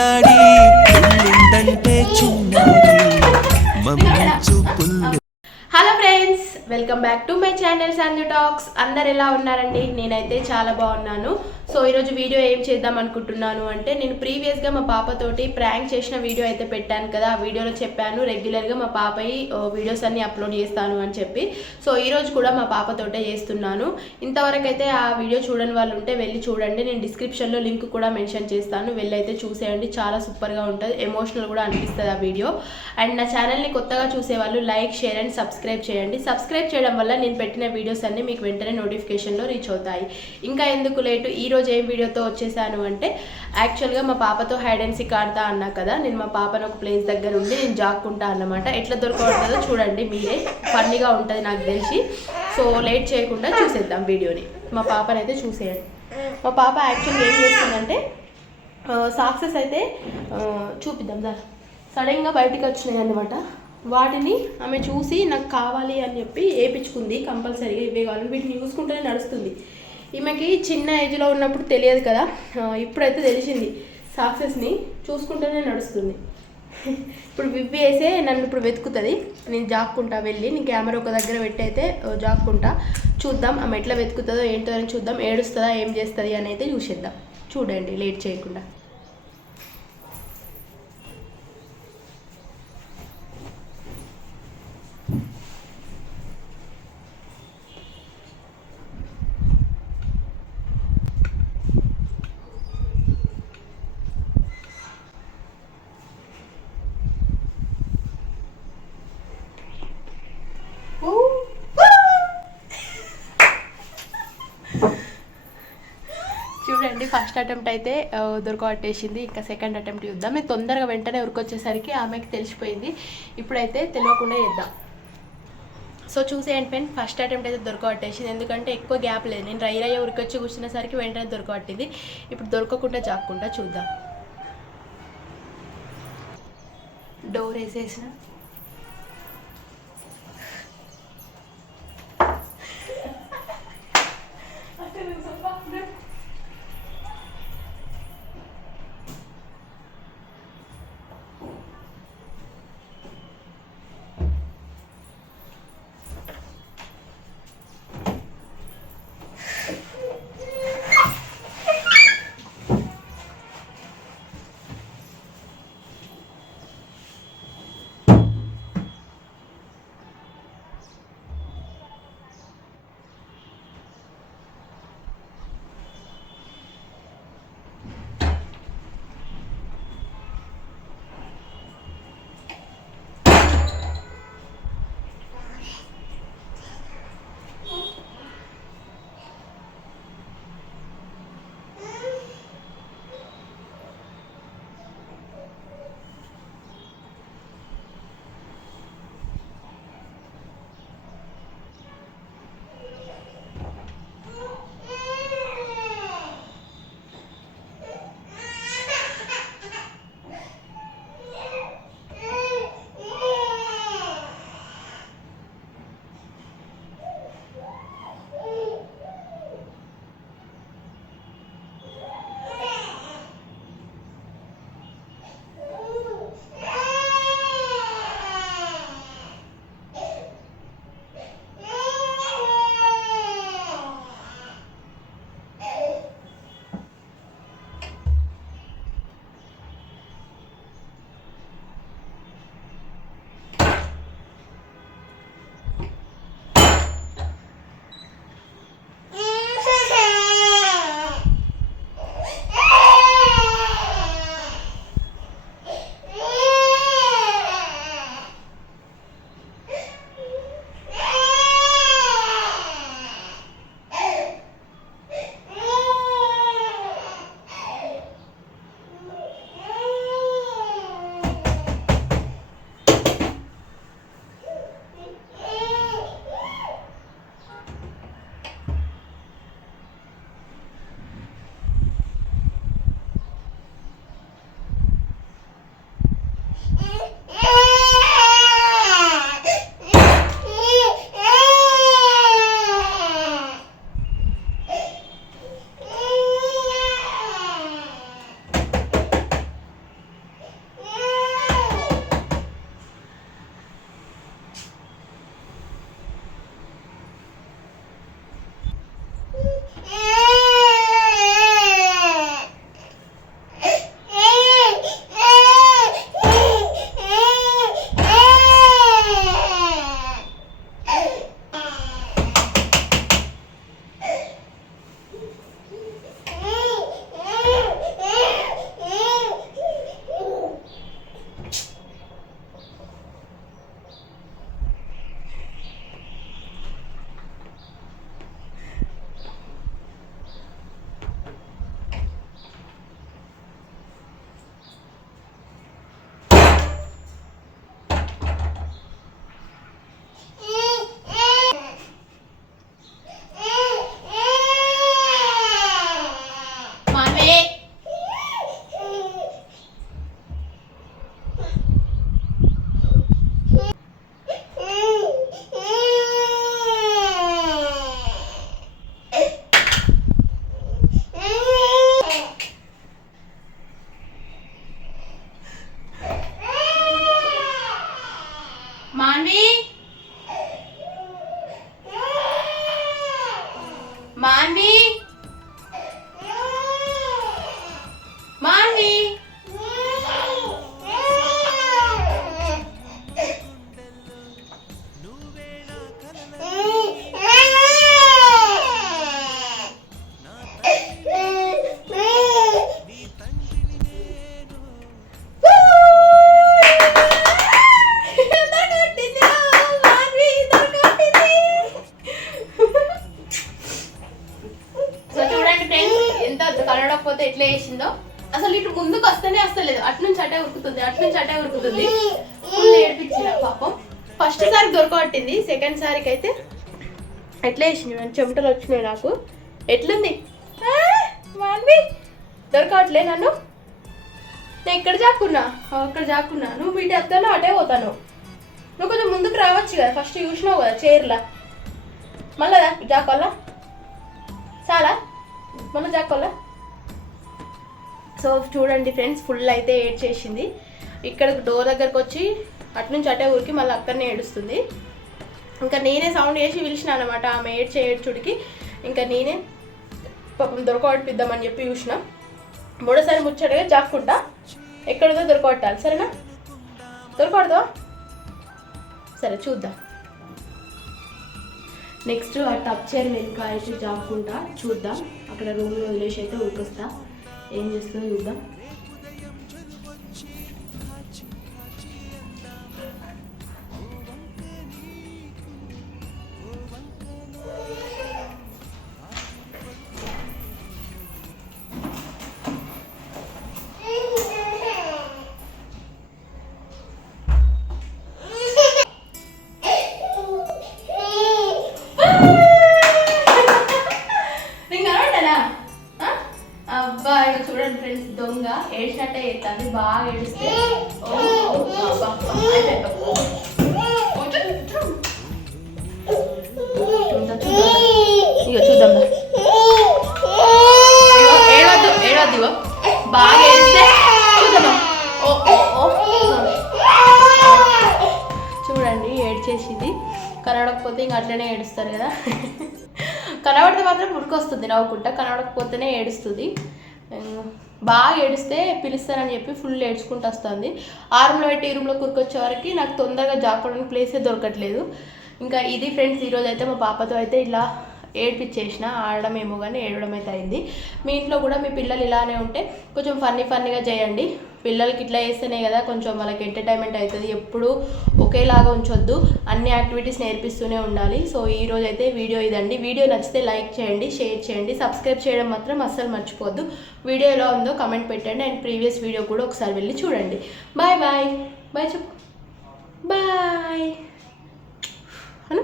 Chinnadi పెళ్ళిందంటే Chinnadi mummy చూపుల్లో. Hello friends, welcome back to my channel Sanju talks. అందరు ఎలా ఉన్నారండి? నేనైతే చాలా బాగున్నాను. సో ఈరోజు వీడియో ఏం చేద్దాం అనుకుంటున్నాను అంటే, నేను ప్రీవియస్గా మా పాపతోటి ప్రాంక్ చేసిన వీడియో అయితే పెట్టాను కదా. ఆ వీడియోలో చెప్పాను రెగ్యులర్గా మా పాపయి వీడియోస్ అన్ని అప్లోడ్ చేస్తాను అని చెప్పి. సో ఈరోజు కూడా మా పాపతోటే చేస్తున్నాను. ఇంతవరకు అయితే ఆ వీడియో చూడని వాళ్ళు ఉంటే వెళ్ళి చూడండి. నేను డిస్క్రిప్షన్లో లింక్ కూడా మెన్షన్ చేస్తాను, వెళ్ళి అయితే చూసేయండి. చాలా సూపర్గా ఉంటుంది, ఎమోషనల్ కూడా అనిపిస్తుంది ఆ వీడియో. అండ్ నా ఛానల్ని కొత్తగా చూసేవాళ్ళు లైక్, షేర్ అండ్ సబ్స్క్రైబ్ చేయండి. సబ్స్క్రైబ్ చేయడం వల్ల నేను పెట్టిన వీడియోస్ అన్ని మీకు వెంటనే నోటిఫికేషన్లో రీచ్ అవుతాయి. ఇంకా ఎందుకు లేటు, ఈరోజు ఏం వీడియోతో వచ్చేసాను అంటే, యాక్చువల్గా మా పాపతో హైడ్ అండ్ సీక్ ఆడతా అన్నా కదా. నేను మా పాపను ఒక ప్లేస్ దగ్గర ఉండి నేను జాక్కుంటా అన్నమాట. ఎట్లా దొరకబడుతుందో చూడండి మీరే, ఫన్నీగా ఉంటుంది నాకు తెలిసి. సో లేట్ చేయకుండా చూసేద్దాం వీడియోని. మా పాపనైతే చూసేయండి. మా పాప యాక్చువల్గా ఏం చేస్తుందంటే, సాక్సెస్ అయితే చూపిద్దాం సార్, సడన్గా బయటికి వచ్చినాయి అన్నమాట. వాటిని ఆమె చూసి నాకు కావాలి అని చెప్పి వేయించుకుంది. కంపల్సరీగా ఇవే కావాలి, వీటిని చూసుకుంటూనే నడుస్తుంది. ఈమెకి చిన్న ఏజ్లో ఉన్నప్పుడు తెలియదు కదా, ఇప్పుడైతే తెలిసింది. సాక్సెస్ని చూసుకుంటూనే నడుస్తుంది. ఇప్పుడు వివ్వేసే నన్ను ఇప్పుడు వెతుకుతుంది. నేను జాక్కుంటా వెళ్ళి, నేను కెమెరా ఒక దగ్గర పెట్టి అయితే జాక్కుంటా. చూద్దాం ఆమె ఎట్లా వెతుకుతుందో ఏంటో అని చూద్దాం. ఏడుస్తుందా ఏం చేస్తుంది అని అయితే చూసేద్దాం. చూడండి లేట్ చేయకుండా. చూడండి, ఫస్ట్ అటెంప్ట్ అయితే దొరకబట్టేసింది. ఇంకా సెకండ్ అటెంప్ట్ చూద్దాం. నేను తొందరగా వెంటనే ఉరికొచ్చేసరికి ఆమెకి తెలిసిపోయింది. ఇప్పుడైతే తెలియకుండా చేద్దాం. సో చూసేయండి ఫ్రెండ్, ఫస్ట్ అటెంప్ట్ అయితే దొరకబట్టేసింది. ఎందుకంటే ఎక్కువ గ్యాప్ లేదు. నేను రైరయ్య ఉరికొచ్చి కూర్చునేసరికి వెంటనే దొరకబట్టింది. ఇప్పుడు దొరకకుండా జాక్కుండా చూద్దాం. డోర్ వేసేసిన. ఎట్లా వేసిందో. అసలు ఇటు ముందుకు వస్తేనే వస్తలేదు, అటు నుంచి అటే ఉరుకుతుంది, అటు నుంచి అటే ఉరుకుతుంది. ఫుల్ ఏడిపించిన పాపం. ఫస్ట్ సారి దొరకబట్టింది, సెకండ్ సారికి అయితే ఎట్లా వేసింది, చెమటలు వచ్చినాయి నాకు. ఎట్లుంది మాన్వి? దొరకవట్లే నన్ను. నేను ఎక్కడ జాక్కున్నా, అక్కడ జాక్కున్నా. నువ్వు వీటి వస్తాను అటే పోతాను. నువ్వు కొంచెం ముందుకు రావచ్చు కదా, ఫస్ట్ చూసినావు కదా చైర్లా. మళ్ళా జాకోల్లా చాలా మళ్ళీ జాకోల్లా. సో చూడండి ఫ్రెండ్స్, ఫుల్ అయితే ఏడ్చేసింది. ఇక్కడ డోర్ దగ్గరకు వచ్చి అటు నుంచి అటే ఊరికి మళ్ళీ అక్కడనే ఏడుస్తుంది. ఇంకా నేనే సౌండ్ చేసి పిలిచిన అనమాట ఆమె ఏడ్చుడికి. ఇంకా నేనే పాపం దొరకబట్టిద్దామని చెప్పి చూసిన. మూడోసారి ముచ్చటగా జాక్కుంటా, ఎక్కడిదో దొరకబట్టాలి. సరేనా? దొరకబడదా? సరే చూద్దాం. నెక్స్ట్ ఆ టప్ చైర్ వెనుక అయితే జాక్కుంటా చూద్దాం. అక్కడ రూమ్లో వదిలేసి అయితే ఉరికొస్తా, ఏం చేస్తుందో చూద్దాం. అబ్బా చూడండి ఫ్రెండ్స్, దొంగ ఏడ్చినట్టే చేస్తుంది. బాగా ఏడిస్తే ఇక చూద్దాం. ఏడవద్దు ఏడవద్దు, బాగా ఏడిస్తే చూద్దాం. చూడండి ఏడ్చేసింది. కనబడకపోతే ఇంక అట్లనే ఏడుస్తారు కదా. కనబడితే మాత్రం ఉరికొస్తుంది నవ్వుకుంటా, కనబడకపోతేనే ఏడుస్తుంది. బాగా ఏడిస్తే పిలుస్తానని చెప్పి ఫుల్ ఏడ్చుకుంటూ వస్తుంది. ఆ రూమ్లో పెట్టి ఈ రూమ్లో కూరుకొచ్చే వరకు నాకు తొందరగా జాకోవడానికి ప్లేసే దొరకట్లేదు. ఇంకా ఇది ఫ్రెండ్స్, ఈరోజు అయితే మా పాపతో అయితే ఇలా ఏడ్పించేసిన. ఆడడం ఏమో కానీ ఏడవడం అయితే అయింది. మీ ఇంట్లో కూడా మీ పిల్లలు ఇలానే ఉంటే కొంచెం ఫన్నీగా చేయండి. పిల్లలకి ఇట్లా చేస్తేనే కదా కొంచెం వాళ్ళకి ఎంటర్టైన్మెంట్ అవుతుంది. ఎప్పుడు ఒకేలాగా ఉంచొద్దు, అన్ని యాక్టివిటీస్ నేర్పిస్తూనే ఉండాలి. సో ఈరోజు అయితే వీడియో ఇదండి. వీడియో నచ్చితే లైక్ చేయండి, షేర్ చేయండి, సబ్స్క్రైబ్ చేయడం మాత్రం అస్సలు మర్చిపోవద్దు. వీడియో ఎలా ఉందో కామెంట్ పెట్టండి. అండ్ ప్రీవియస్ వీడియో కూడా ఒకసారి వెళ్ళి చూడండి. బాయ్ బాయ్ బాయ్ చెప్పు. బాయ్ అను.